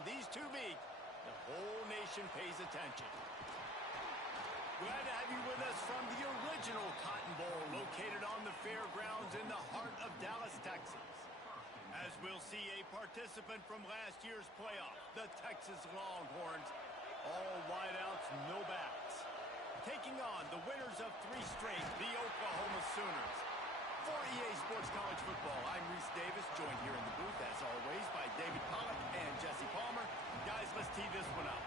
And these two meet, the whole nation pays attention. Glad to have you with us from the original Cotton Bowl located on the fairgrounds in the heart of Dallas, Texas. As we'll see a participant from last year's playoff, the Texas Longhorns. All wideouts, no backs. Taking on the winners of 3 straight, the Oklahoma Sooners. For EA Sports College Football, I'm Reese Davis, joined here in the booth, as always, by David Pollack and Jesse Palmer. Guys, let's tee this one up.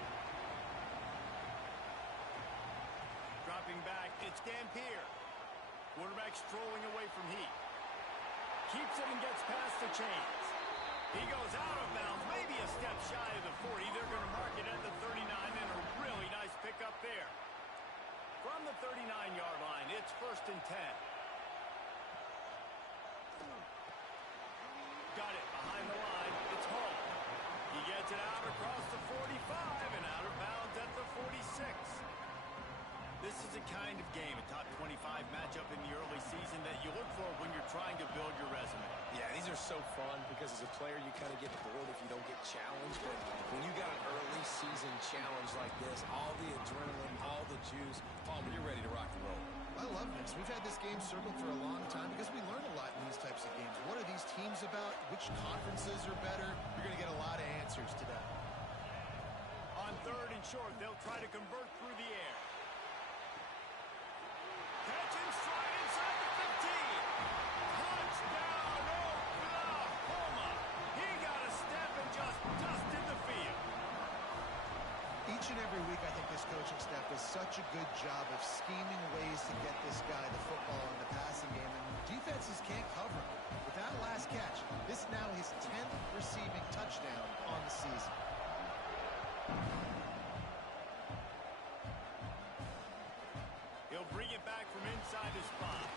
Dropping back, it's Dampier. Quarterback strolling away from Heath. Keeps it and gets past the chains. He goes out of bounds, maybe a step shy of the 40. They're going to mark it at the 39, and a really nice pickup there. From the 39-yard line, it's 1st and 10. Got it behind the line. It's Hall. He gets it out across the 45 and out of bounds at the 46. This is a kind of game, a top 25 matchup in the early season that you look for when you're trying to build your resume. Yeah, these are so fun because as a player, you kind of get bored if you don't get challenged. But when you got an early season challenge like this, all the adrenaline, all the juice, Palmer, you're ready to rock and roll. I love this. We've had this game circled for a long time because we learn a lot in these types of games. What are these teams about? Which conferences are better? You're going to get a lot of answers today. On 3rd and short, they'll try to convert through the air. Catch and stride inside the 15. Touchdown, Oklahoma. He got a step and just dusted the field. Each and every week, I think this coaching staff does such a good job of scheming ways to get this guy the football in the passing game, and defenses can't cover him. With that last catch, this now his 10th receiving touchdown on the season. He'll bring it back from inside his spot.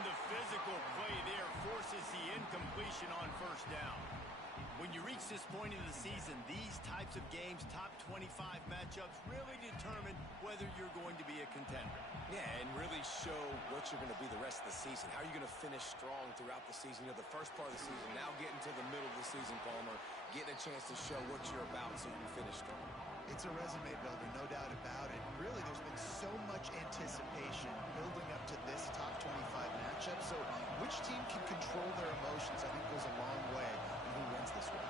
The physical play there forces the incompletion on 1st down. When you reach this point in the season, these types of games, top 25 matchups, really determine whether you're going to be a contender. Yeah, and really show what you're going to be the rest of the season. How are you going to finish strong throughout the season? You know, the first part of the season, now getting to the middle of the season, Palmer, getting a chance to show what you're about so you can finish strong. It's a resume builder, no doubt about it. Really, there's been so much anticipation building up to this top 25 matchup. So which team can control their emotions, I think, goes a long way in who wins this one.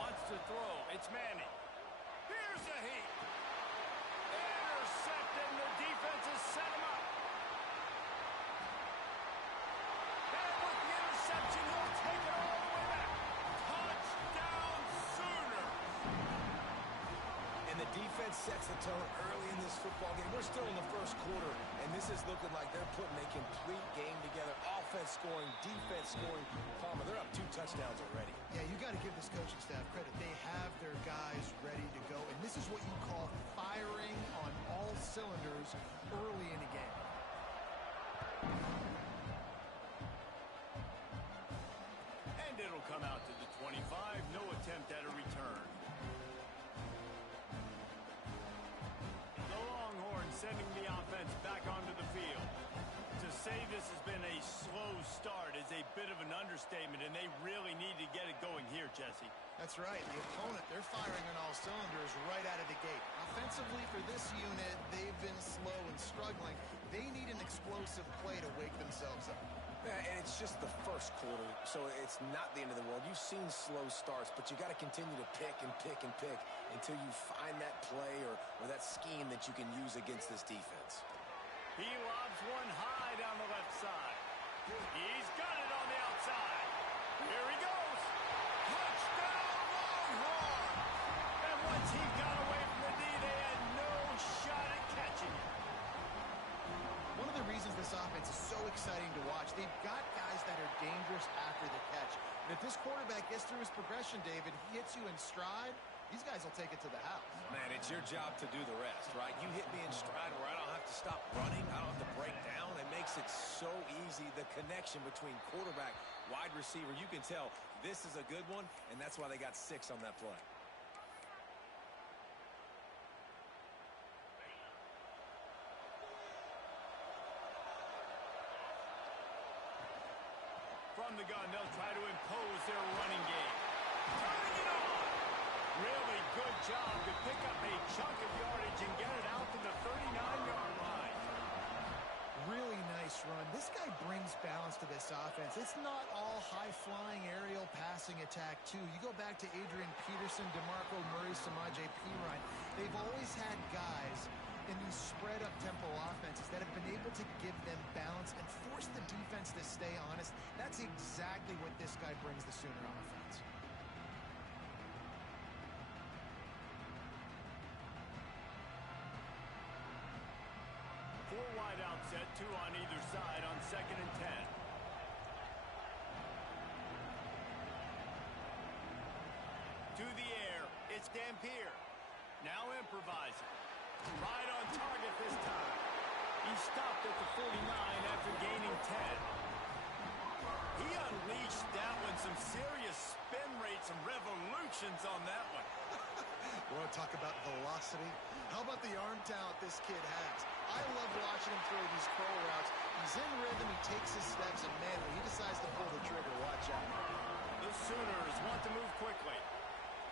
Wants to throw. It's Manning. Here's a Heath. Intercepted, and the defense has set him up. And with the interception, he'll take it all the way back. Touchdown, Sooners. And the defense sets the tone early in this football game. We're still in the first quarter, and this is looking like they're putting a complete game together. Offense scoring, defense scoring. Palmer, they're up 2 touchdowns already. Yeah, you got to give this coaching staff credit. They have their guys ready to go, and this is what you call firing on all cylinders early in a game. And it'll come out to the 25. No attempt at a return. The Longhorns sending the offense back onto the field. To say this has been a slow start is a bit of an understatement, and they really need to get it going here, Jesse. That's right. The opponent, they're firing on all cylinders right out of the gate. Offensively, for this unit, they've been slow and struggling. They need an explosive play to wake themselves up. Yeah, and it's just the first quarter, so it's not the end of the world. You've seen slow starts, but you got to continue to pick and pick and pick until you find that play or that scheme that you can use against this defense. He lobs one high down the left side. He's got it on the outside. Here he goes. Touchdown, Longhorns! And once he got away from the D, they had no shot at catching it. One of the reasons this offense is so exciting to watch, they've got guys that are dangerous after the catch. And if this quarterback gets through his progression, David, he hits you in stride, these guys will take it to the house. Man, it's your job to do the rest, right? You hit me in stride where I don't have to stop running. I don't have to break down. It makes it so easy. The connection between quarterback, wide receiver, you can tell this is a good one, and that's why they got 6 on that play. From the gun, they'll try to impose their running game. Turning it on! Really good job to pick up a chunk of yardage and get it out to the 39-yard line. Really nice run. This guy brings balance to this offense. It's not all high-flying aerial passing attack, too. You go back to Adrian Peterson, DeMarco Murray, Samaje Perine. They've always had guys in these spread-up tempo offenses that have been able to give them balance and force the defense to stay honest. That's exactly what this guy brings the Sooner offense. Four wide out set, 2 on either side on 2nd and 10. To the air, it's Dampier. Now improvising. Right on target this time. He stopped at the 49 after gaining 10. He unleashed that one. Some serious spin rates, some revolutions on that one. You want to talk about velocity? How about the arm talent this kid has? I love watching him throw these curl routes. He's in rhythm, he takes his steps, and man, when he decides to pull the trigger, watch out. The Sooners want to move quickly.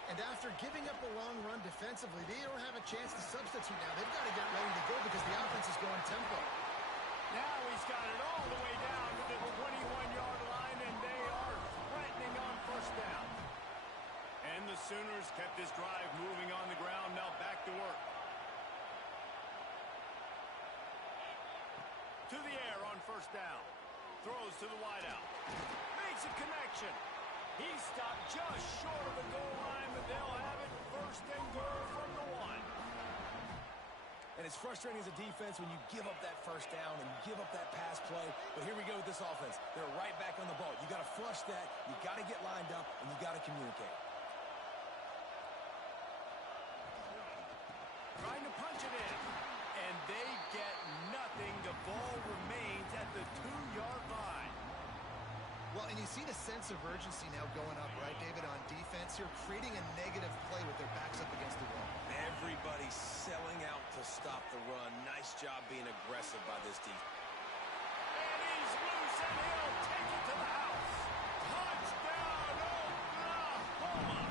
And after giving up a long run defensively, they don't have a chance to substitute now. They've got to get ready to go because the offense is going tempo. Now he's got it all the way down to the 21-yard line, and they are threatening on 1st down. And the Sooners kept this drive moving on the ground. Now back to work. To the air on 1st down. Throws to the wideout. Makes a connection. He stopped just short of the goal line, but they'll have it 1st and goal from the 1. And it's frustrating as a defense when you give up that 1st down and give up that pass play. But here we go with this offense. They're right back on the ball. You got to flush that. You got to get lined up, and you got to communicate. Trying to punch it in. And they get nothing. The ball remains at the 2-yard line. Well, and you see the sense of urgency now going up, right, David, on defense here, creating a negative play with their backs up against the wall. Everybody's selling out to stop the run. Nice job being aggressive by this defense. And he's loose, and he'll take it to the house. Touchdown, Oklahoma!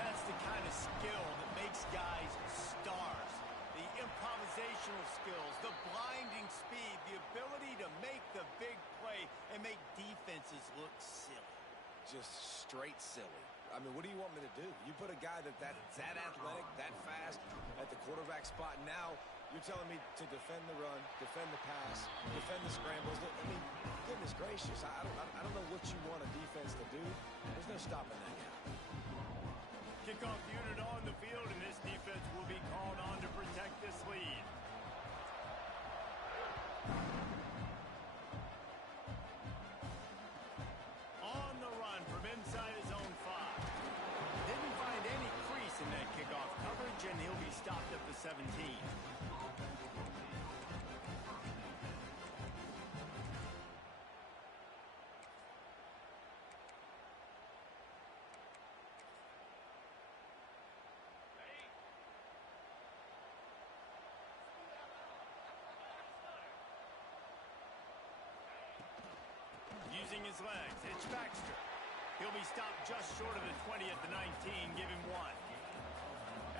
That's the kind of skill that makes guys stars. The improvisational skills, the blinding speed, the ability to make the big play and make defenses look silly. Just straight silly. I mean, what do you want me to do? You put a guy that's that athletic, that fast at the quarterback spot. Now you're telling me to defend the run, defend the pass, defend the scrambles. I mean, goodness gracious, I don't know what you want a defense to do. There's no stopping that guy. Kickoff unit on the field, and this defense will be called on to protect this lead. On the run from inside his own 5. Didn't find any crease in that kickoff coverage, and he'll be stopped at the 17. Using his legs, it's Baxter. He'll be stopped just short of the 20 at the 19, give him 1.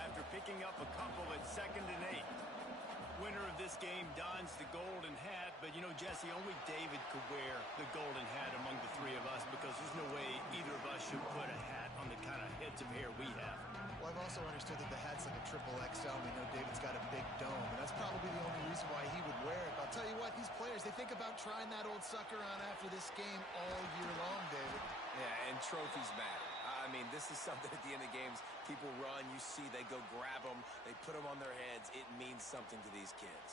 After picking up a couple at 2nd and 8. Winner of this game dons the golden hat, but you know, Jesse, only David could wear the golden hat among the 3 of us because there's no way either of us should put a hat on the kind of heads of hair we have. Well, I've also understood that the hat's like a triple XL. We know David's got a big dome, and that's probably the only reason why he would wear it. But I'll tell you what, these players, they think about trying that old sucker on after this game all year long, David. Yeah, and trophies matter. I mean, this is something at the end of games. People run, you see, they go grab them, they put them on their heads. It means something to these kids.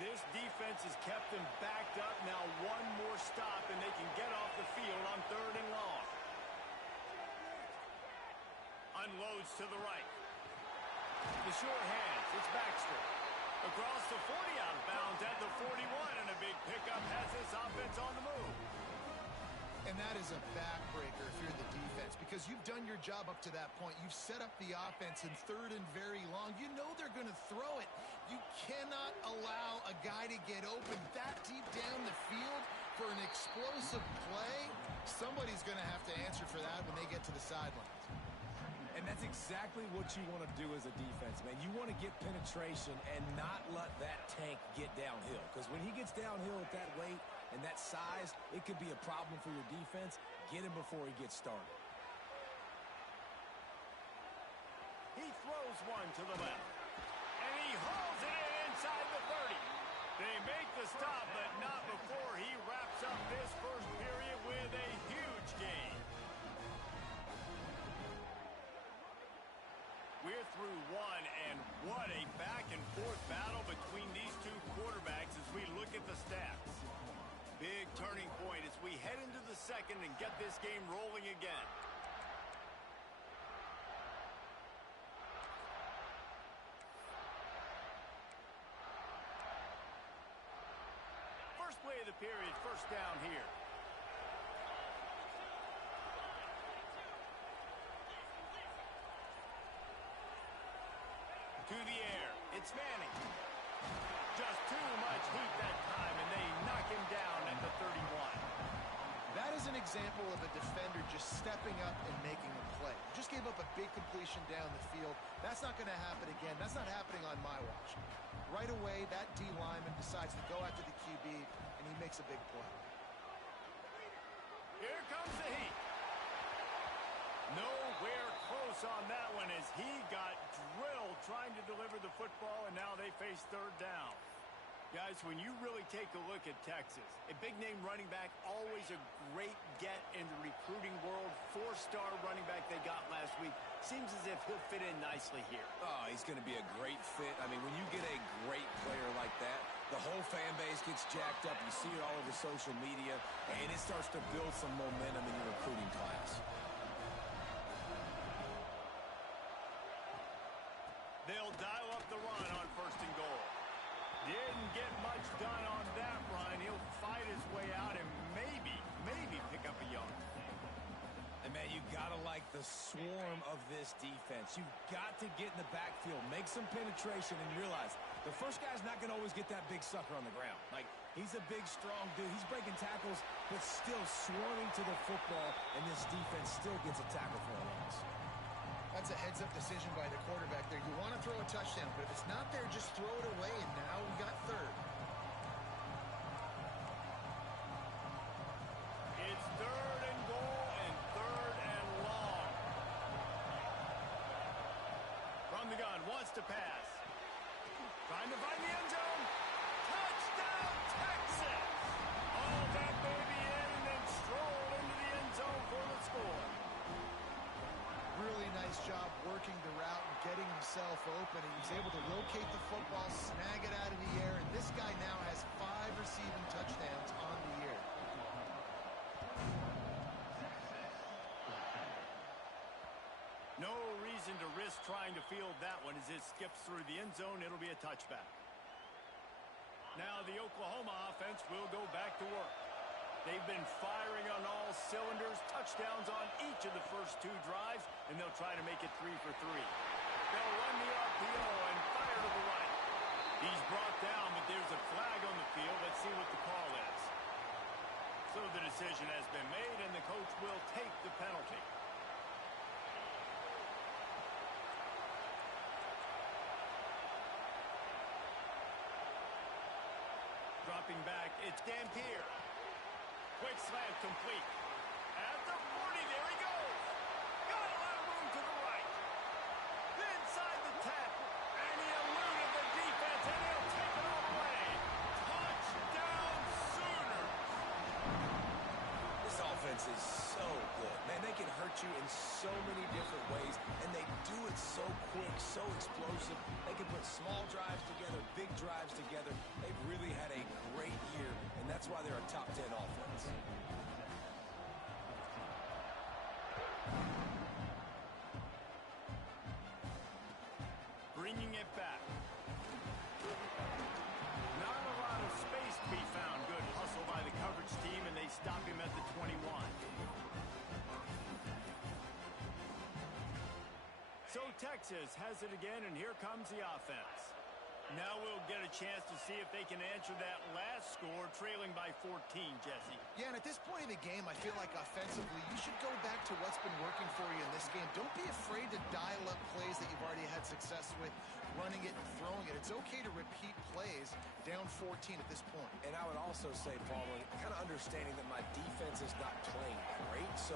This defense has kept them backed up. Now one more stop, and they can get off the field on 3rd and long. Unloads to the right. The short hands. It's Baxter. Across the 40, out of bounds at the 41, and a big pickup has this offense on the move. And that is a backbreaker if you're the defense, because you've done your job up to that point. You've set up the offense in 3rd and very long. You know they're going to throw it. You cannot allow a guy to get open that deep down the field for an explosive play. Somebody's going to have to answer for that when they get to the sidelines. And that's exactly what you want to do as a defense, man. You want to get penetration and not let that tank get downhill. Because when he gets downhill at that weight and that size, it could be a problem for your defense. Get him before he gets started. He throws one to the left. And he hauls it in inside the 30. They make the stop, but not before he wraps up this first period with a huge gain. We're through one, and what a back-and-forth battle between these two quarterbacks as we look at the stats. Big turning point as we head into the second and get this game rolling again. First play of the period, first down here. To the air, it's Manning. Just too much heat that time, and they knock him down at the 31. That is an example of a defender just stepping up and making a play. Just gave up a big completion down the field. That's not going to happen again. That's not happening on my watch. Right away, that D lineman decides to go after the QB, and he makes a big play. Here comes the heat. Nowhere close on that one as he got drilled trying to deliver the football, and now they face 3rd down. Guys, when you really take a look at Texas, a big-name running back, always a great get in the recruiting world. 4-star running back they got last week. Seems as if he'll fit in nicely here. Oh, he's going to be a great fit. I mean, when you get a great player like that, the whole fan base gets jacked up. You see it all over social media, and it starts to build some momentum in your recruiting class. They'll dial up the run on 1st and goal. Didn't get much done on that run. He'll fight his way out and maybe pick up a yard. And, man, you got to like the swarm of this defense. You've got to get in the backfield, make some penetration, and realize the first guy's not going to always get that big sucker on the ground. Like, he's a big, strong dude. He's breaking tackles, but still swarming to the football, and this defense still gets a tackle for a loss. That's a heads-up decision by the quarterback there. You want to throw a touchdown, but if it's not there, just throw it away, and now we got 3rd. It's 3rd and goal and 3rd and long. From the gun, wants to pass. Trying to find the end zone. Touchdown, Texas! All that baby in and then stroll into the end zone for the score. Really nice job working the route and getting himself open. He was able to locate the football, snag it out of the air, and this guy now has 5 receiving touchdowns on the year. No reason to risk trying to field that one as it skips through the end zone. It'll be a touchback. Now the Oklahoma offense will go back to work. They've been firing on all cylinders, touchdowns on each of the first 2 drives, and they'll try to make it 3 for 3. They'll run the RPO and fire to the right. He's brought down, but there's a flag on the field. Let's see what the call is. So the decision has been made, and the coach will take the penalty. Dropping back, it's Dampier. Quick slant complete. At the 40, there he goes. Got a lot of room to the right. Inside the tackle. And he eluded the defense, and he'll take it all the way. Touchdown, Sooners. This offense defense is so good. Man, they can hurt you in so many different ways, and they do it so quick, so explosive. They can put small drives together, big drives together. They've really had a great year, and that's why they're a top 10 offense. Bringing it back. Not a lot of space to be found. Good hustle by the coverage team, and they stop him at the 21. So Texas has it again, and here comes the offense. Now we'll get a chance to see if they can answer that last score, trailing by 14, Jesse. Yeah, and at this point in the game, I feel like offensively, you should go back to what's been working for you in this game. Don't be afraid to dial up plays that you've already had success with, running it and throwing it. It's okay to repeat plays down 14 at this point. And I would also say, Paul, kind of understanding that my defense is not playing great, so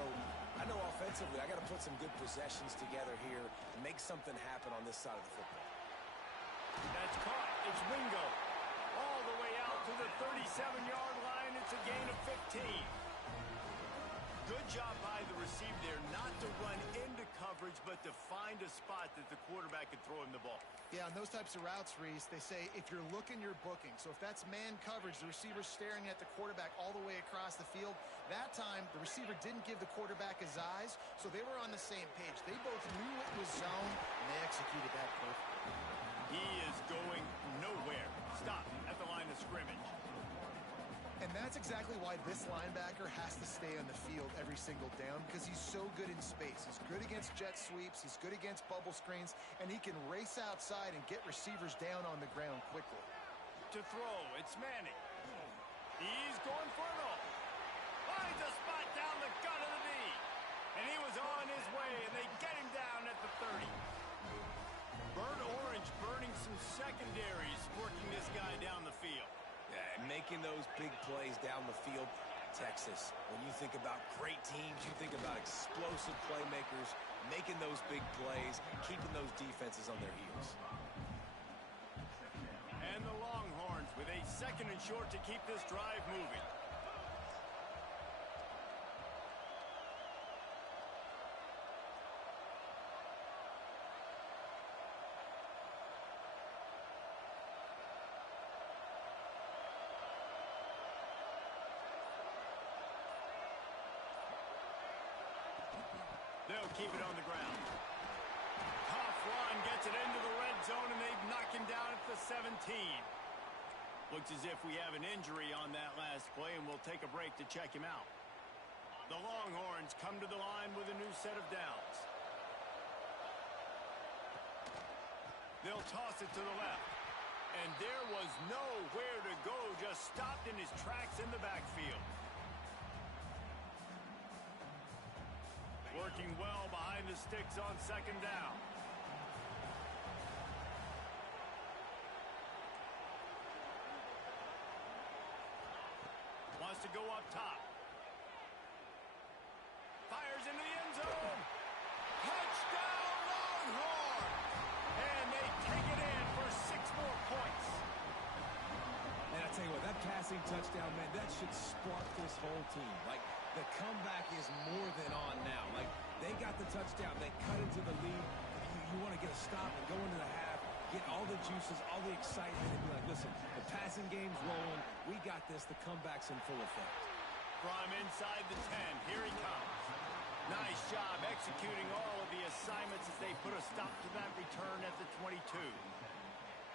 I know offensively I got to put some good possessions together here and make something happen on this side of the football. That's caught. It's Wingo. All the way out to the 37-yard line. It's a gain of 15. Good job by the receiver there not to run into coverage, but to find a spot that the quarterback could throw him the ball. Yeah, on those types of routes, Reese, they say if you're looking, you're booking. So if that's man coverage, the receiver's staring at the quarterback all the way across the field. That time, the receiver didn't give the quarterback his eyes, so they were on the same page. They both knew it was zone, and they executed that perfectly. He is going nowhere. Stop at the line of scrimmage. And that's exactly why this linebacker has to stay on the field every single down, because he's so good in space. He's good against jet sweeps. He's good against bubble screens, and he can race outside and get receivers down on the ground quickly. To throw, it's Manning. He's going for it all. Finds a spot down the gut of the knee. And he was on his way, and they get him down at the 30. Burnt orange burning some secondaries, working this guy down the field. Yeah, and making those big plays down the field. Texas, when you think about great teams, you think about explosive playmakers, making those big plays, keeping those defenses on their heels. And the Longhorns with a 2nd and short to keep this drive moving. They'll keep it on the ground. Tough run gets it into the red zone, and they've knocked him down at the 17. Looks as if we have an injury on that last play, and we'll take a break to check him out. The Longhorns come to the line with a new set of downs. They'll toss it to the left. And there was nowhere to go, just stopped in his tracks in the backfield. Working well behind the sticks on 2nd down. Wants to go up top. Fires into the end zone. Touchdown, Longhorn! And they take it in for 6 more points. And I tell you what, that passing touchdown, man, that should spark this whole team. Like, the comeback is more than on now. Like, they got the touchdown. They cut into the lead. You want to get a stop and go into the half, get all the juices, all the excitement, and be like, listen, the passing game's rolling. We got this. The comeback's in full effect. From inside the 10, here he comes. Nice job executing all of the assignments as they put a stop to that return at the 22.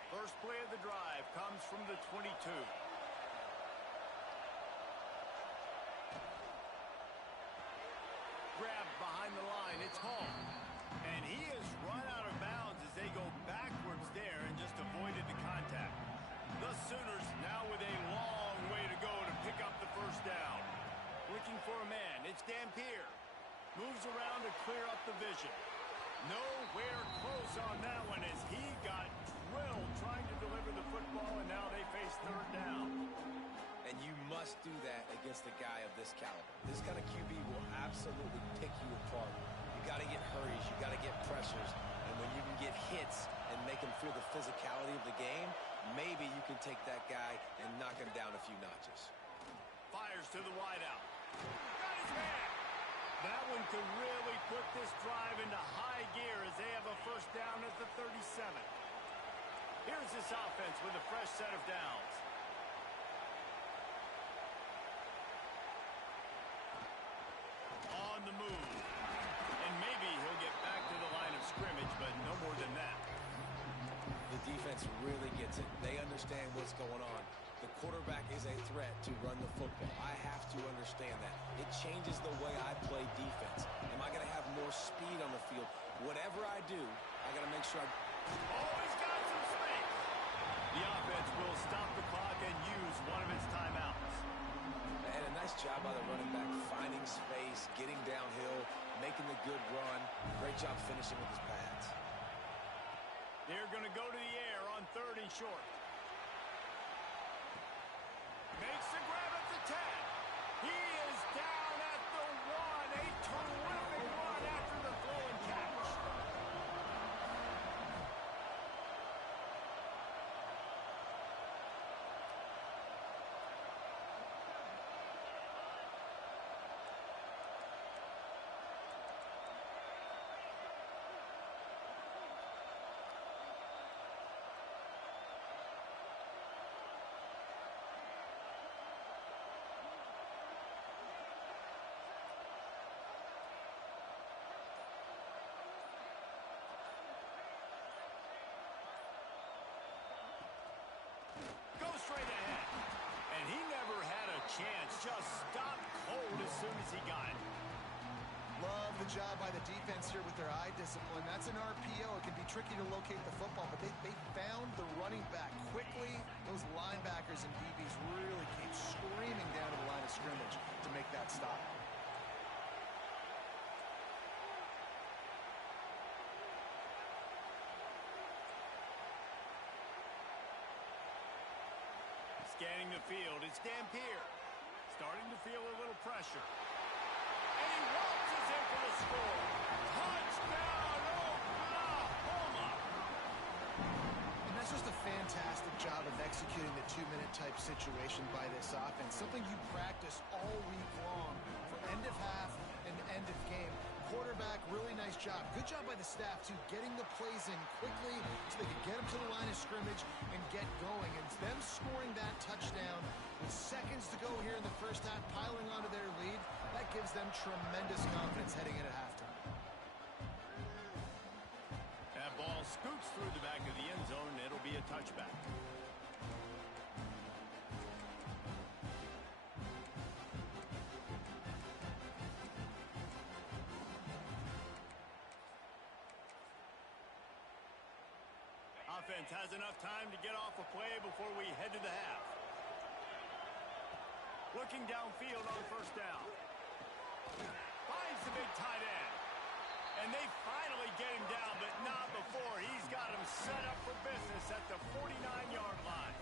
First play of the drive comes from the 22. Grabbed behind the line, it's Hall. And he has run out of bounds as they go backwards there and just avoided the contact. The Sooners now with a long way to go to pick up the first down. Looking for a man, it's Dampier. Moves around to clear up the vision. Nowhere close on that one as he got drilled trying to deliver the football, and now they face 3rd down. And you must do that against a guy of this caliber. This kind of QB will absolutely pick you apart. You got to get hurries, you got to get pressures, and when you can get hits and make him feel the physicality of the game, maybe you can take that guy and knock him down a few notches. Fires to the wideout. Got his man. could really put this drive into high gear as they have a first down at the 37. Here's this offense with a fresh set of downs. On the move. And maybe he'll get back to the line of scrimmage, but no more than that. The defense really gets it. They understand what's going on. The quarterback is a threat to run the football. I have to understand that. It changes the way I play defense. Am I going to have more speed on the field? Whatever I do, I got to make sure Always got some space. The offense will stop the clock and use one of its timeouts. And a nice job by the running back, finding space, getting downhill, making the good run. Great job finishing with his pads. They're going to go to the air on 3rd and short. Makes the grab at the 10. He is down at the 1. A terrific run after the throw and catch. Go straight ahead. And he never had a chance. Just stopped cold as soon as he got it. Love the job by the defense here with their eye discipline. That's an RPO. It can be tricky to locate the football, but they found the running back quickly. Those linebackers and DBs really came screaming down to the line of scrimmage to make that stop. Scanning the field, it's Dampier. Starting to feel a little pressure. And he waltzes in for the score. Touchdown, Oklahoma! And that's just a fantastic job of executing the 2-minute type situation by this offense. Something you practice all week long for end of half and end of game. Quarterback, really nice job. Good job by the staff, too, getting the plays in quickly so they could get them to the line of scrimmage and get going. And them scoring that touchdown with seconds to go here in the first half, piling onto their lead, that gives them tremendous confidence heading into halftime. That ball scoots through the back of the end zone, and it'll be a touchback. Offense has enough time to get off a play before we head to the half. Looking downfield on 1st down. Finds the big tight end. And they finally get him down, but not before. He's got him set up for business at the 49-yard line.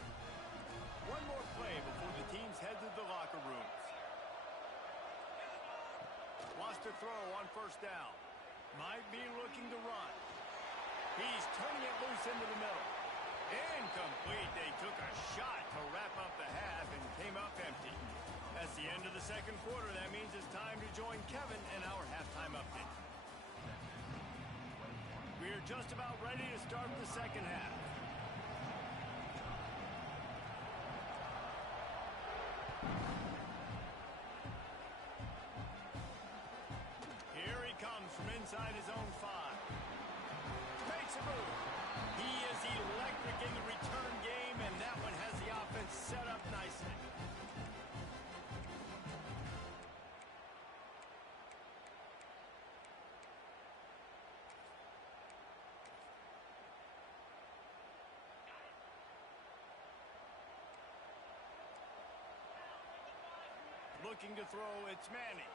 One more play before the teams head to the locker rooms. Wants to throw on 1st down. Might be looking to run. He's turning it loose into the middle. Incomplete. They took a shot to wrap up the half and came up empty. That's the end of the 2nd quarter. That means it's time to join Kevin in our halftime update. We are just about ready to start the 2nd half. Here he comes from inside his own 5. Makes a move. He is electric in the return game, and that one has the offense set up nicely. Looking to throw, it's Manning.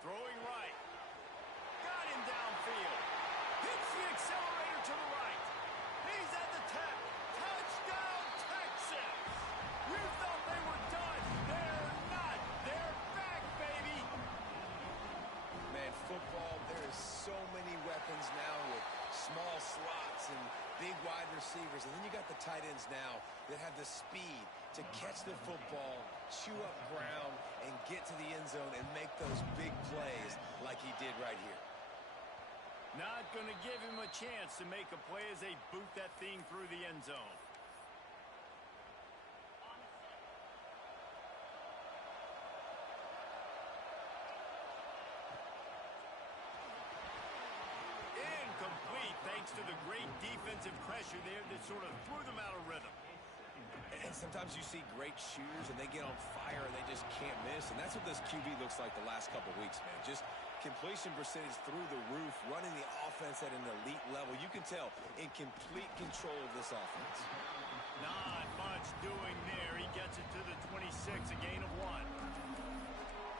Throwing right. Got him downfield. Hits the accelerator to the right. He's at the 10. Touchdown, Texans! We thought they were done. They're not. They're back, baby. Man, football, there is so many weapons now with small slots and big wide receivers. And then you got the tight ends now that have the speed to catch the football, chew up ground, and get to the end zone and make those big plays like he did right right here. Not going to give him a chance to make a play as they boot that thing through the end zone. Incomplete thanks to the great defensive pressure there that sort of threw them out of rhythm. And sometimes you see great shooters and they get on fire and they just can't miss. And that's what this QB looks like the last couple weeks, man. Just completion percentage through the roof, running the offense at an elite level. You can tell in complete control of this offense. Not much doing there. He gets it to the 26, a gain of 1.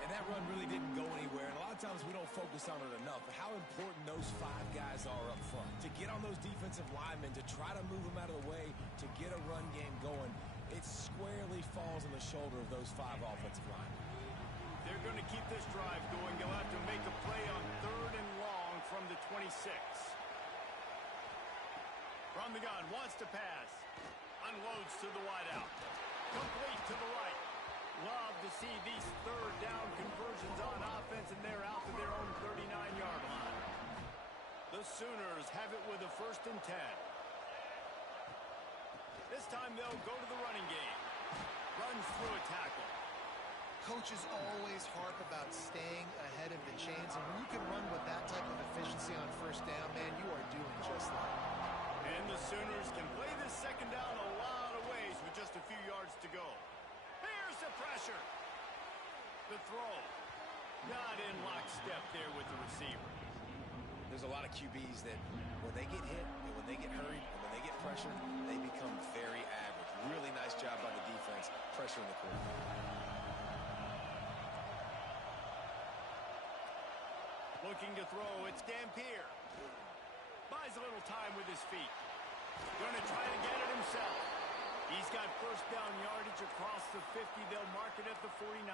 And that run really didn't go anywhere. And a lot of times we don't focus on it enough. But how important those 5 guys are up front. To get on those defensive linemen, to try to move them out of the way, to get a run game going, it squarely falls on the shoulder of those 5 offensive linemen. They're going to keep this drive going. They'll have to make a play on 3rd and long from the 26. From the gun, wants to pass. Unloads to the wideout. Complete to the right. Love to see these 3rd down conversions on offense, and they're out to their own 39-yard line. The Sooners have it with a 1st and 10. This time they'll go to the running game. Runs through a tackle. Coaches always harp about staying ahead of the chains, and when you can run with that type of efficiency on 1st down, man, you are doing just that. And the Sooners can play this 2nd down a lot of ways with just a few yards to go. Here's the pressure. The throw. Not in lockstep there with the receiver. There's a lot of QBs that when they get hit, and when they get hurried, and when they get pressured, they become very average. Really nice job by the defense, pressuring the quarterback. Looking to throw, it's Dampier. Buys a little time with his feet. Going to try to get it himself. He's got 1st down yardage across the 50. They'll mark it at the 49.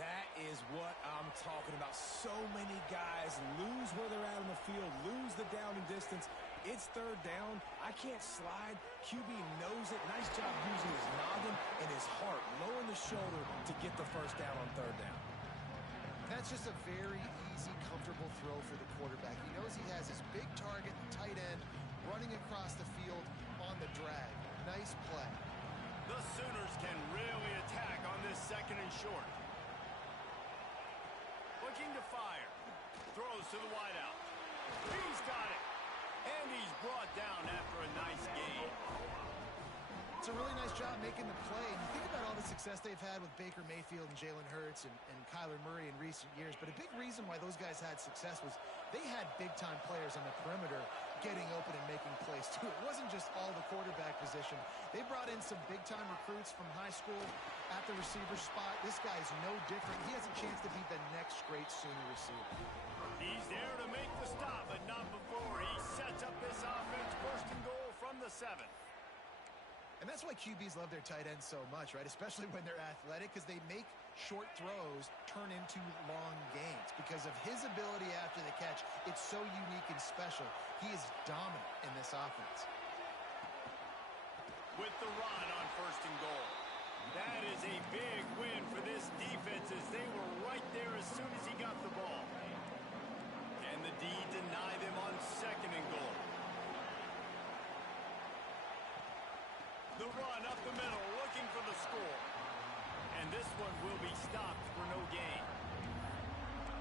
That is what I'm talking about. So many guys lose where they're at on the field, lose the down and distance. It's 3rd down. I can't slide. QB knows it. Nice job using his noggin and his heart, lowering the shoulder to get the 1st down on 3rd down. That's just a very easy, comfortable throw for the quarterback. He knows he has his big target, tight end, running across the field on the drag. Nice play. The Sooners can really attack on this 2nd and short. Looking to fire. Throws to the wideout. He's got it. And he's brought down after a nice gain. It's a really nice job making the play. And you think about all the success they've had with Baker Mayfield and Jalen Hurts and Kyler Murray in recent years. But a big reason why those guys had success was they had big-time players on the perimeter getting open and making plays, too. It wasn't just all the quarterback position. They brought in some big-time recruits from high school at the receiver spot. This guy's no different. He has a chance to be the next great Sooner receiver. He's there to make the stop, but not before. He sets up this offense, 1st and goal from the 7. And that's why QBs love their tight ends so much, right? Especially when they're athletic, because they make short throws turn into long gains. Because of his ability after the catch, it's so unique and special. He is dominant in this offense. With the run on 1st and goal. That is a big win for this defense as they were right there as soon as he got the ball. Can the D deny them on 2nd and goal? The run up the middle, looking for the score. And this one will be stopped for no gain.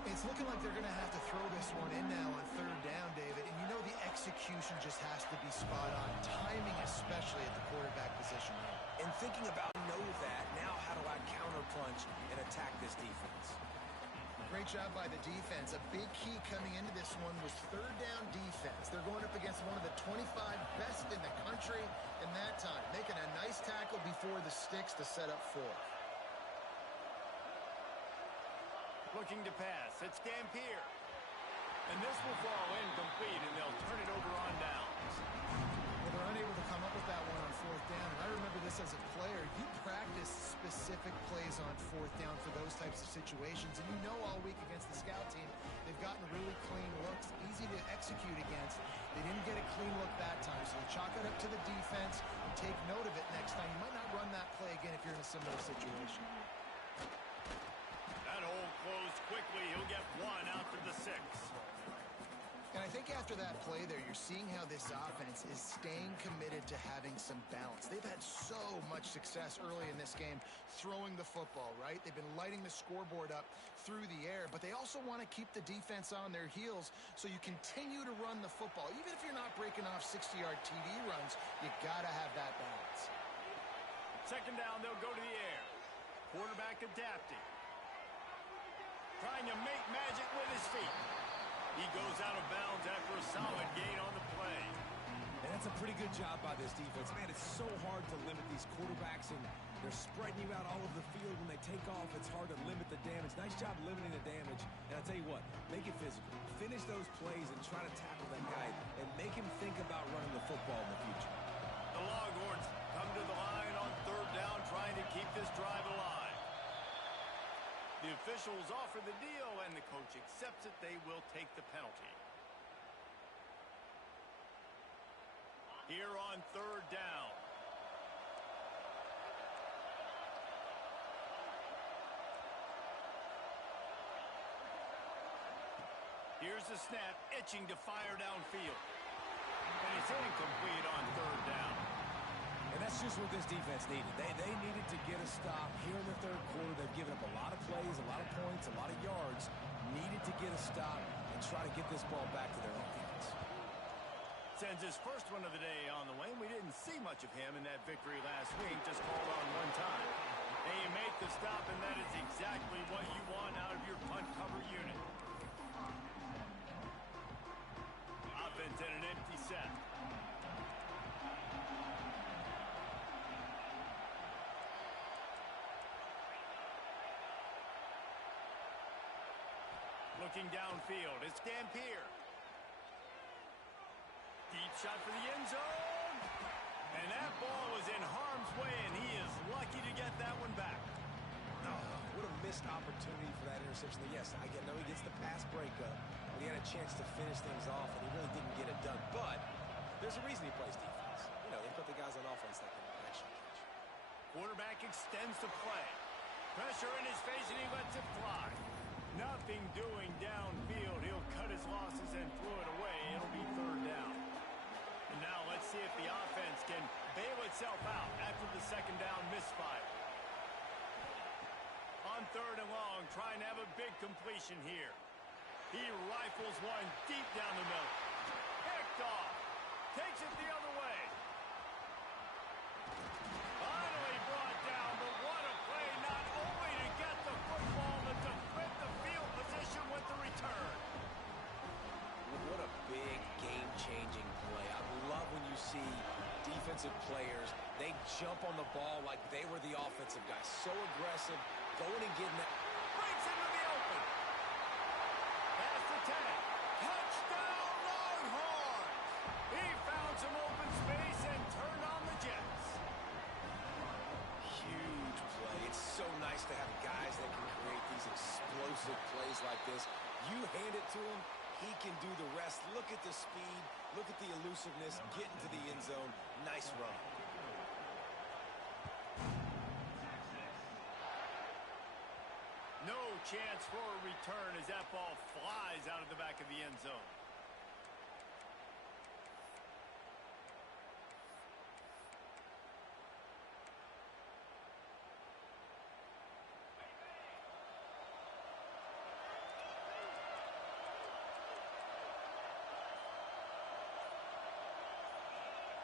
It's looking like they're going to have to throw this one in now on 3rd down, David. And you know the execution just has to be spot on. Timing especially at the quarterback position. And thinking about know that, now how do I counterpunch and attack this defense? Great job by the defense. A big key coming into this one was 3rd down defense. They're going up against one of the 25 best in the country in that time, making a nice tackle before the sticks to set up 4th. Looking to pass. It's Dampier. And this will fall incomplete, and they'll turn it over on downs. Well, they're unable to come up with that one on 4th down. And I remember this as a player. You practice specific plays on 4th down for those types of situations. And you know all week against the scout team, they've gotten really clean looks, easy to execute against. They didn't get a clean look that time. So you chalk it up to the defense and take note of it next time. You might not run that play again if you're in a similar situation. That hole closed quickly. He'll get 1 And I think after that play there, you're seeing how this offense is staying committed to having some balance. They've had so much success early in this game throwing the football, right? They've been lighting the scoreboard up through the air, but they also want to keep the defense on their heels so you continue to run the football. Even if you're not breaking off 60-yard TD runs, you got to have that balance. Second down, they'll go to the air. Quarterback adapting. Trying to make magic with his feet. He goes out of bounds after a solid gain on the play. And that's a pretty good job by this defense. Man, it's so hard to limit these quarterbacks, and they're spreading you out all over the field. When they take off, it's hard to limit the damage. Nice job limiting the damage. And I'll tell you what, make it physical. Finish those plays and try to tackle that guy and make him think about running the football in the future. The Longhorns come to the line on third down, trying to keep this drive alive. The officials offer the deal, and the coach accepts it. They will take the penalty. Here on third down. Here's the snap, itching to fire downfield. And it's incomplete on third down. And that's just what this defense needed. They needed to get a stop here in the third quarter. They've given up a lot of plays, a lot of points, a lot of yards. Needed to get a stop and try to get this ball back to their offense. Sends his first one of the day on the way. We didn't see much of him in that victory last week, just called on one time. They make the stop, and that is exactly what you want out of your punt cover unit. Offense at an empty set. Looking downfield, it's Dampier. Deep shot for the end zone. And that ball was in harm's way, and he is lucky to get that one back. Oh, what a missed opportunity for that interception. Yes, I know he gets the pass breakup, but he had a chance to finish things off, and he really didn't get it done. But there's a reason he plays defense. You know, they put the guys on offense that can actually catch. Quarterback extends the play. Pressure in his face, and he lets it fly. Nothing doing downfield. He'll cut his losses and throw it away. It'll be third down. And now let's see if the offense can bail itself out after the second down misfire. On third and long, trying to have a big completion here. He rifles one deep down the middle. Picked off. Takes it the other way. Finally brought down, but what a play, not only to get the football, but to flip the field position with the return. What a big game-changing play. I love when you see defensive players, they jump on the ball like they were the offensive guy. So aggressive, going and getting that. Breaks into the open. Pass the 10. Touchdown, Longhorns. He found some open space and turned on the Jets. Huge play. It's so nice to have guys that can create these explosive plays like this. You hand it to him, he can do the rest. Look at the speed. Look at the elusiveness. Get into the end zone. Nice run. No chance for a return as that ball flies out of the back of the end zone.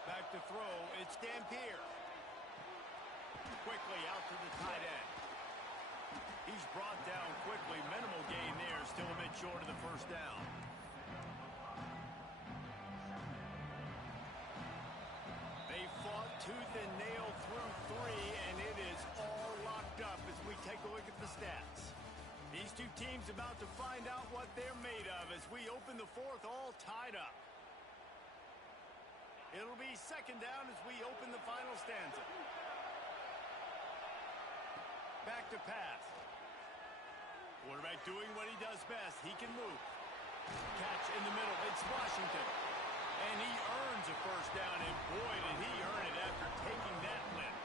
Back to throw, it's Dampier. Quickly out to the tight end. He's brought down quickly. Minimal gain there, still a bit short of the first down. They fought tooth and nail through three, and it is all locked up as we take a look at the stats. These two teams about to find out what they're made of as we open the fourth, all tied up. It'll be second down as we open the final stanza. Back to pass. Quarterback doing what he does best. He can move. Catch in the middle. It's Washington. And he earns a first down, and boy, did he earn it after taking that lift.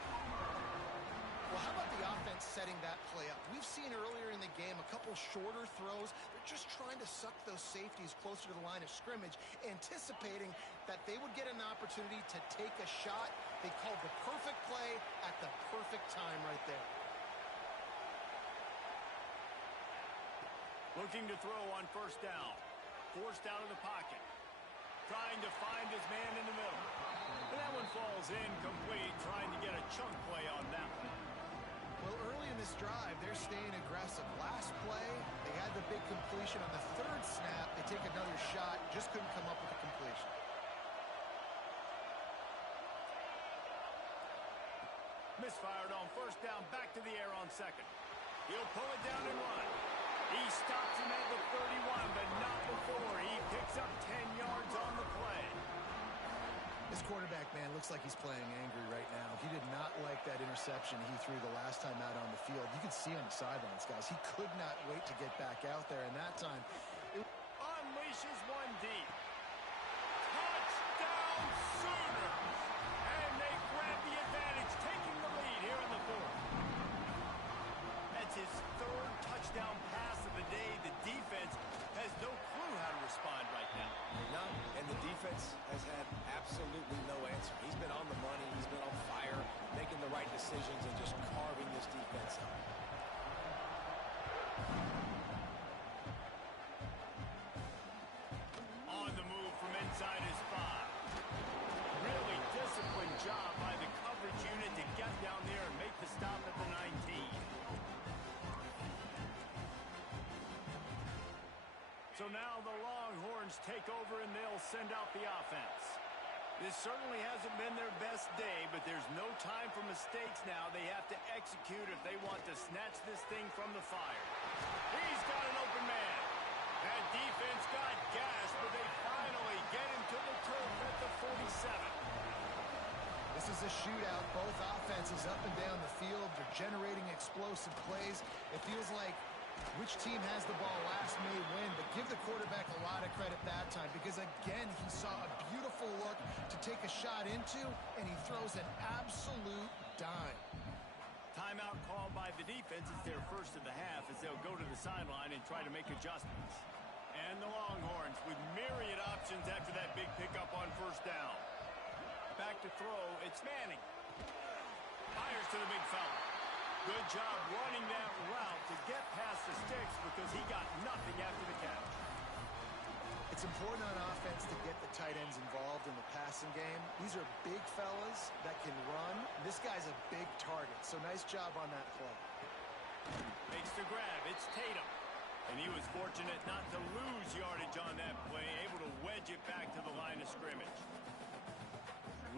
Well, how about the offense setting that play up? We've seen earlier in the game a couple shorter throws. They're just trying to suck those safeties closer to the line of scrimmage, anticipating that they would get an opportunity to take a shot. They called the perfect play at the perfect time right there. Looking to throw on first down. Forced out of the pocket. Trying to find his man in the middle. And that one falls incomplete, trying to get a chunk play on that one. Well, early in this drive, they're staying aggressive. Last play, they had the big completion. On the third snap, they take another shot, just couldn't come up with a completion. Misfired on first down, back to the air on second. He'll pull it down and run. He stops him at the 31, but not before. He picks up 10 yards on the play. This quarterback, man, looks like he's playing angry right now. He did not like that interception he threw the last time out on the field. You can see on the sidelines, guys. He could not wait to get back out there, and that time unleashes one deep. Touchdown Sooners! And they grab the advantage, taking the lead here in the fourth. That's his third touchdown pass of the day. The defense has no clue how to respond right now. No, and the defense has had absolutely no answer. He's been on the money. He's been on fire, making the right decisions and just carving this defense up. On the move from inside his 5. Really disciplined job by the coverage unit to get down there and make the stop at the 19. So now the Longhorns take over and they'll send out the offense. This certainly hasn't been their best day, but there's no time for mistakes now. They have to execute if they want to snatch this thing from the fire. He's got an open man. That defense got gashed, but they finally get him to the turf at the 47. This is a shootout. Both offenses up and down the field. They're generating explosive plays. It feels like which team has the ball last may win, but give the quarterback a lot of credit that time because, again, he saw a beautiful look to take a shot into, and he throws an absolute dime. Timeout called by the defense. It's their first of the half as they'll go to the sideline and try to make adjustments. And the Longhorns with myriad options after that big pickup on first down. Back to throw. It's Manning. Fires to the big fella. Good job running that route to get past the sticks because he got nothing after the catch. It's important on offense to get the tight ends involved in the passing game. These are big fellas that can run. This guy's a big target, so nice job on that play. Makes the grab. It's Tatum. And he was fortunate not to lose yardage on that play, able to wedge it back to the line of scrimmage.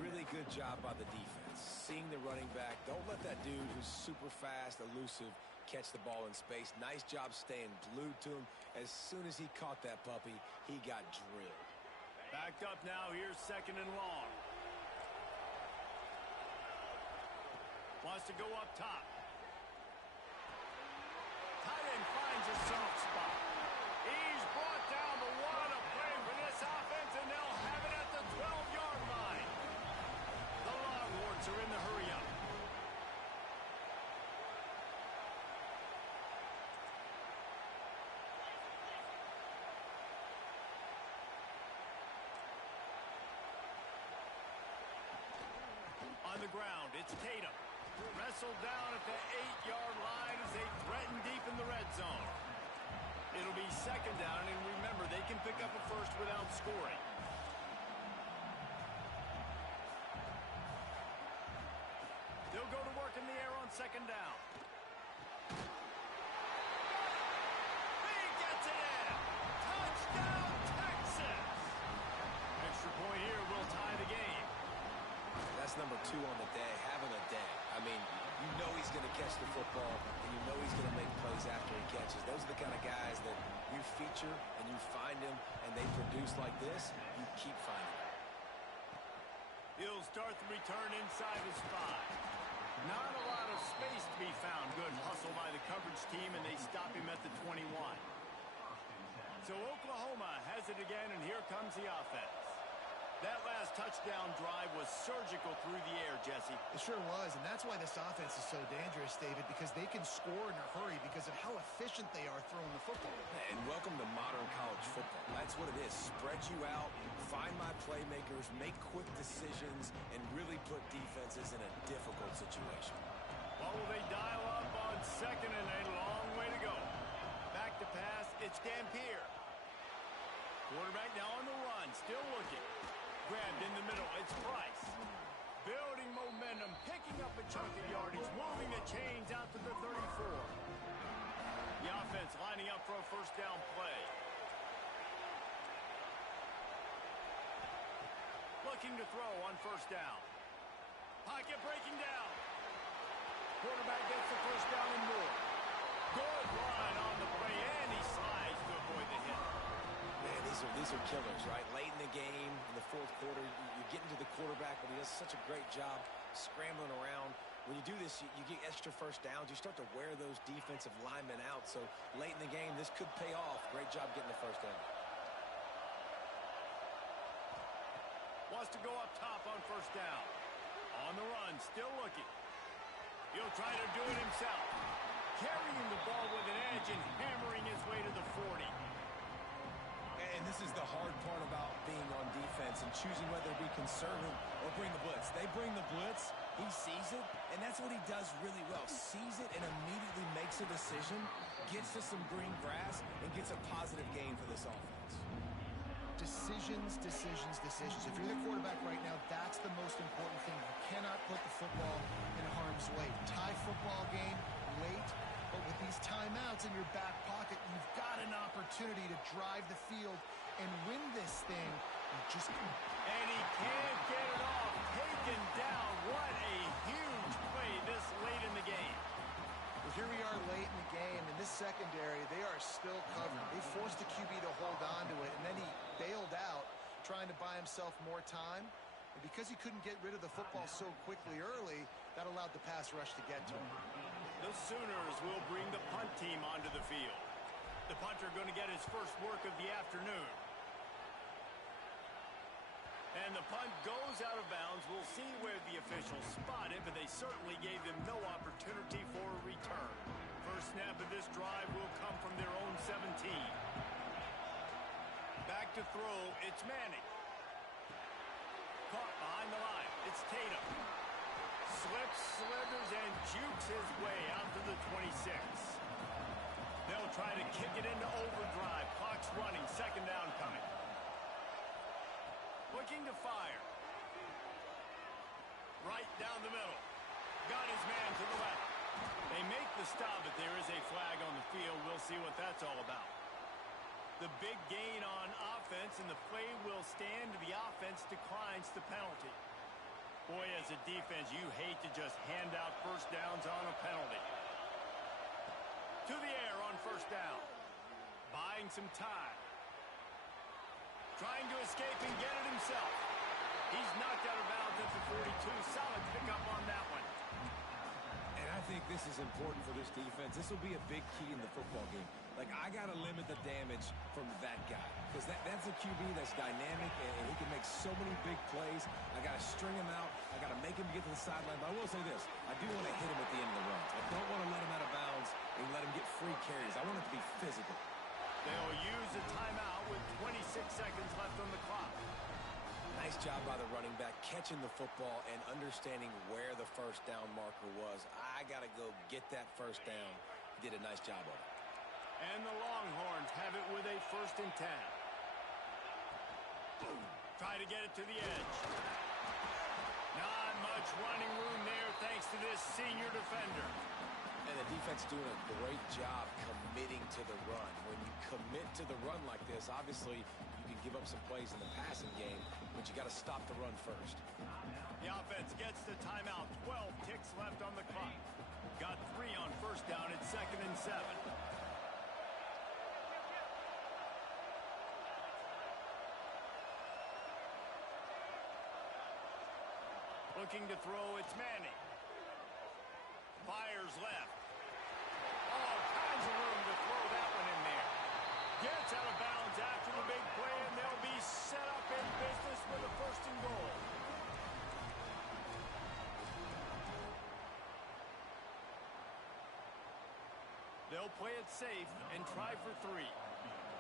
Really good job by the defense. Seeing the running back. Don't let that dude who's super fast, elusive, catch the ball in space. Nice job staying glued to him. As soon as he caught that puppy, he got drilled. Backed up now. Here's second and long. Wants to go up top. Tight end finds a soft spot. He's brought down, but what a play for this offense, and they'll have it at the 12-yard line. The Longhorns are in the hurry-up. On the ground, it's Tatum. Wrestled down at the 8-yard line as they threaten deep in the red zone. It'll be second down, and remember, they can pick up a first without scoring. They'll go to work in the air on second down. He gets it in! Touchdown, Texas! Extra point here will tie the game. That's number 2 on the day, having a day. I mean, you know he's going to catch the football, and you know he's going to make plays after he catches. Those are the kind of guys that you feature and you find him, and they produce like this, you keep finding them. He'll start the return inside his 5. Not a lot of space to be found. Good hustle by the coverage team, and they stop him at the 21. So Oklahoma has it again, and here comes the offense. That last touchdown drive was surgical through the air, Jesse. It sure was, and that's why this offense is so dangerous, David, because they can score in a hurry because of how efficient they are throwing the football. And welcome to modern college football. That's what it is. Spread you out, find my playmakers, make quick decisions, and really put defenses in a difficult situation. Well, will they dial up on second and a long way to go? Back to pass, it's Dampier. Quarterback now on the run, still looking. Grabbed in the middle, it's Price. Building momentum, picking up a chunk of yardage, moving the chains out to the 34. The offense lining up for a first down play. Looking to throw on first down. Pocket breaking down. Quarterback gets the first down and more. Good run on the play, and he slides to avoid the hit. Man, these are killers, right? Late in the game, in the fourth quarter, you're getting to the quarterback, but he does such a great job scrambling around. When you do this, you get extra first downs. You start to wear those defensive linemen out. So late in the game, this could pay off. Great job getting the first down. Wants to go up top on first down. On the run, still looking. He'll try to do it himself. Carrying the ball with an edge and hammering his way to the 40. And this is the hard part about being on defense and choosing whether to be conservative or bring the blitz. They bring the blitz, he sees it, and that's what he does really well. Sees it and immediately makes a decision, gets to some green grass, and gets a positive gain for this offense. Decisions, decisions, decisions. If you're the quarterback right now, that's the most important thing. You cannot put the football in harm's way. Tie football game late, but with these timeouts in your back pocket, you've got an opportunity to drive the field and win this thing. And he can't get it off. Taken down. What a huge play this late in the game. Well, here we are late in the game. In this secondary, they are still covering. They forced the QB to hold on to it, and then he bailed out, trying to buy himself more time. And because he couldn't get rid of the football so quickly early, that allowed the pass rush to get to him. The Sooners will bring the punt team onto the field. The punter going to get his first work of the afternoon. And the punt goes out of bounds. We'll see where the officials spot it, but they certainly gave them no opportunity for a return. First snap of this drive will come from their own 17. Back to throw, it's Manning. Caught behind the line, it's Tatum. Slips, slithers, and jukes his way out to the 26. They'll try to kick it into overdrive. Clock's running, second down coming. Looking to fire. Right down the middle. Got his man to the left. They make the stop, but there is a flag on the field. We'll see what that's all about. The big gain on offense, and the play will stand. The offense declines the penalty. Boy, as a defense, you hate to just hand out first downs on a penalty. To the air on first down. Buying some time. Trying to escape and get it himself. He's knocked out of bounds at the 42. Solid pickup on that one. And I think this is important for this defense. This will be a big key in the football game. Like, I got to limit the damage from that guy. Because that's a QB that's dynamic, and he can make so many big plays. I got to string him out. I got to make him get to the sideline. But I will say this. I do want to hit him at the end of the runs. I don't want to let him out of bounds and let him get free carries. I want it to be physical. They'll use a timeout with 26 seconds left on the clock. Nice job by the running back, catching the football and understanding where the first down marker was. I got to go get that first down. He did a nice job of it. And the Longhorns have it with a 1st and 10. Try to get it to the edge. Not much running room there thanks to this senior defender. And the defense doing a great job committing to the run. When you commit to the run like this, obviously you can give up some plays in the passing game, but you got to stop the run first. The offense gets the timeout. 12 ticks left on the clock. Got 3 on first down at 2nd and 7. Looking to throw, it's Manning. Fires left. All kinds of room to throw that one in there. Gets out of bounds after the big play, and they'll be set up in business with a first first and goal. They'll play it safe and try for 3.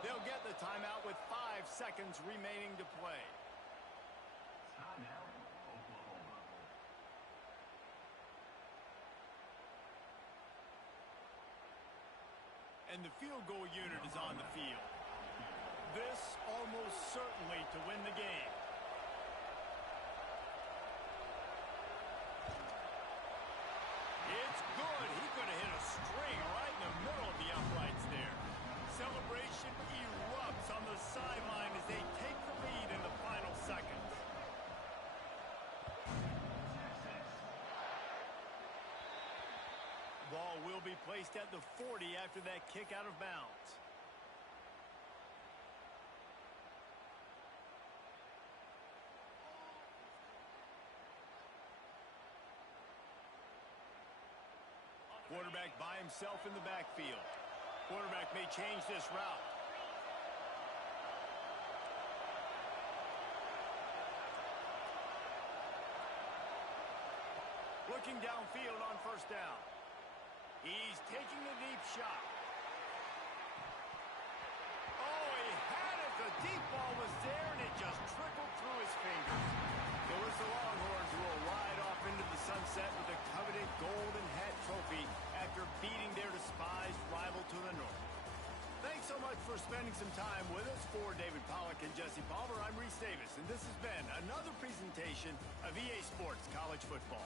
They'll get the timeout with 5 seconds remaining to play. And the field goal unit is on the field. This almost certainly to win the game. It's good. He could have hit a string right in the middle of the uprights there. Celebration erupts on the sideline as they take the lead in the final seconds. Ball will be placed at the 40 after that kick out of bounds. Quarterback by himself in the backfield. Quarterback may change this route. Looking downfield on first down. He's taking a deep shot. Oh, he had it. The deep ball was there, and it just trickled through his fingers. So as the Longhorns will ride off into the sunset with the coveted Golden Hat Trophy after beating their despised rival to the north. Thanks so much for spending some time with us. For David Pollack and Jesse Palmer, I'm Reese Davis, and this has been another presentation of EA Sports College Football.